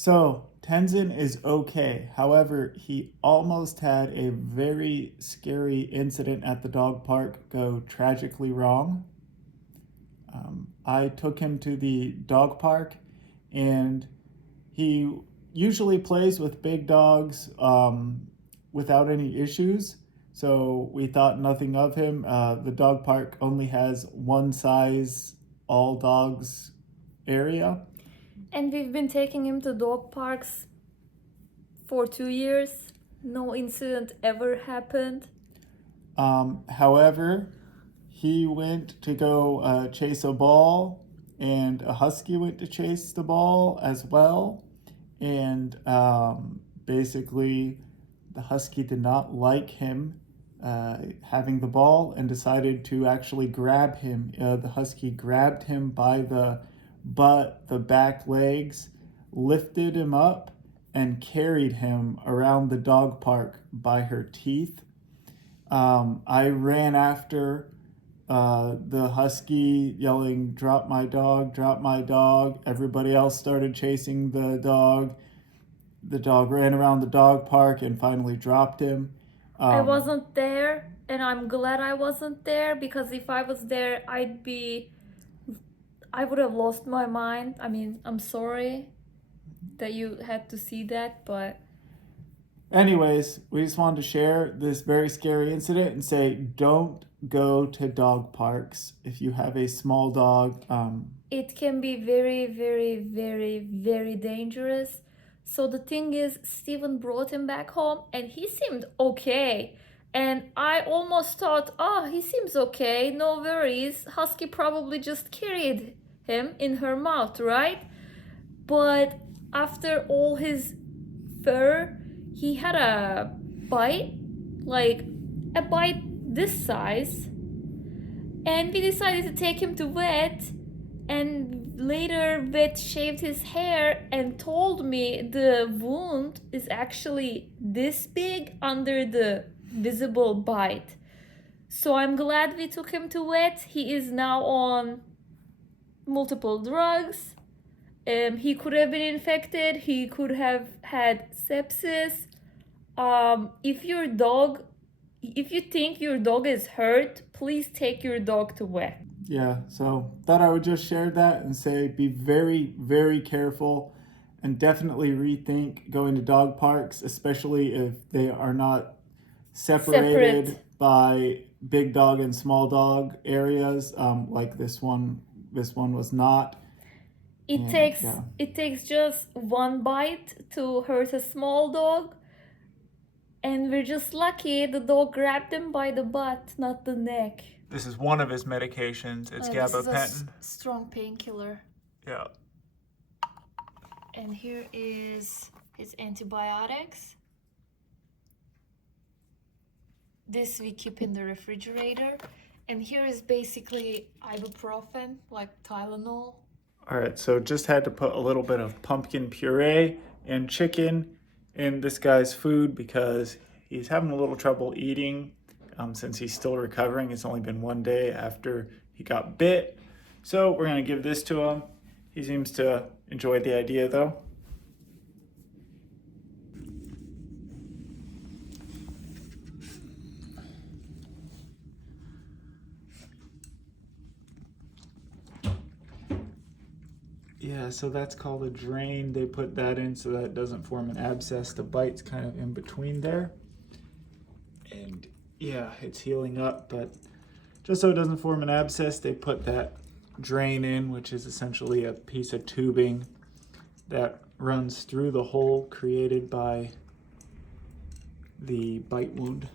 So, Tenzin is okay. However, he almost had a very scary incident at the dog park go tragically wrong. I took him to the dog park, and he usually plays with big dogs without any issues. So we thought nothing of him. The dog park only has one size all dogs area. And we've been taking him to dog parks for 2 years. No incident ever happened. However, he went to go chase a ball, and a husky went to chase the ball as well. And basically, the husky did not like him having the ball and decided to actually grab him. The husky grabbed him by the butt, the back legs, lifted him up, and carried him around the dog park by her teeth. I ran after the husky, yelling, "Drop my dog, drop my dog." Everybody else started chasing the dog. The dog ran around the dog park and finally dropped him. I wasn't there, and I'm glad I wasn't there, because if I was there, I would have lost my mind. I mean, I'm sorry that you had to see that, but Anyways, we just wanted to share this very scary incident and say don't go to dog parks if you have a small dog. it can be very, very, very, very dangerous. So the thing is, Steven brought him back home and he seemed okay. And I almost thought, oh, he seems okay, no worries. Husky probably just carried him in her mouth, right? But after all his fur, he had a bite, like a bite this size. And we decided to take him to vet, and later vet shaved his hair and told me the wound is actually this big under the visible bite. So I'm glad we took him to vet. He is now on multiple drugs. He could have been infected. He could have had sepsis. If you think your dog is hurt, please take your dog to vet. Yeah, so thought I would just share that and say be very, very careful and definitely rethink going to dog parks, especially if they are not separated Separate. by big dog and small dog areas, like this one. This one was not. It And, takes yeah. it takes just one bite to hurt a small dog, and we're just lucky the dog grabbed him by the butt, not the neck. This is one of his medications. It's gabapentin. Strong painkiller. Yeah. And here is his antibiotics. This we keep in the refrigerator. And here is basically ibuprofen, like Tylenol. All right, so just had to put a little bit of pumpkin puree and chicken in this guy's food because he's having a little trouble eating since he's still recovering. It's only been one day after he got bit. So we're gonna give this to him. He seems to enjoy the idea though. Yeah, so that's called a drain. They put that in so that it doesn't form an abscess. The bite's kind of in between there. And yeah, it's healing up, but just so it doesn't form an abscess, they put that drain in, which is essentially a piece of tubing that runs through the hole created by the bite wound.